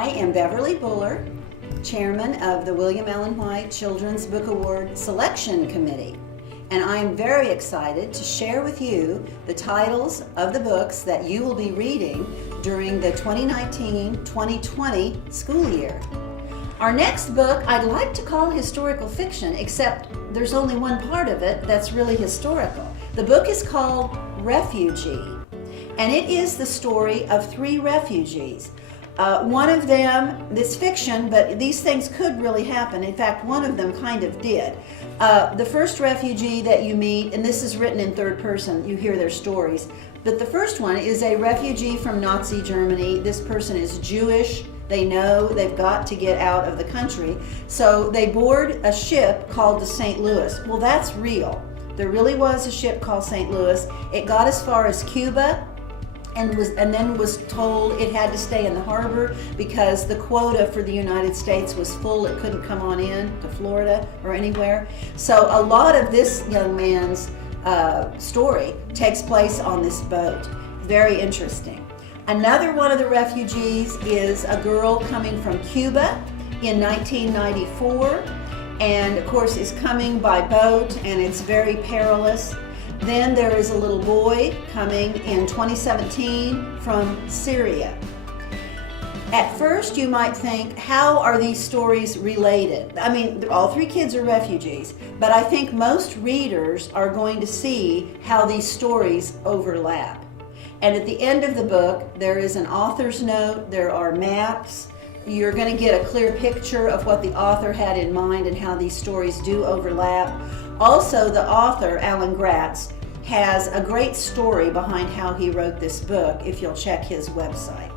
I am Beverly Buller, Chairman of the William Allen White Children's Book Award Selection Committee, and I am very excited to share with you the titles of the books that you will be reading during the 2019-2020 school year. Our next book I'd like to call historical fiction, except there's only one part of it that's really historical. The book is called Refugee, and it is the story of 3 refugees. One of them, it's fiction, but these things could really happen. In fact, one of them kind of did. The first refugee that you meet, and this is written in third person, you hear their stories, but the first one is a refugee from Nazi Germany. This person is Jewish. They know they've got to get out of the country, so they board a ship called the St. Louis. Well, that's real. There really was a ship called St. Louis. It got as far as Cuba, and then was told it had to stay in the harbor because the quota for the United States was full. It couldn't come on in to Florida or anywhere. So a lot of this young man's story takes place on this boat. Very interesting. Another one of the refugees is a girl coming from Cuba in 1994, and of course is coming by boat, and it's very perilous. Then there is a little boy coming in 2017 from Syria. At first you might think, how are these stories related? I mean, all 3 kids are refugees, but I think most readers are going to see how these stories overlap. And at the end of the book, there is an author's note, there are maps. You're going to get a clear picture of what the author had in mind and how these stories do overlap. Also, the author, Gratz, has a great story behind how he wrote this book, if you'll check his website.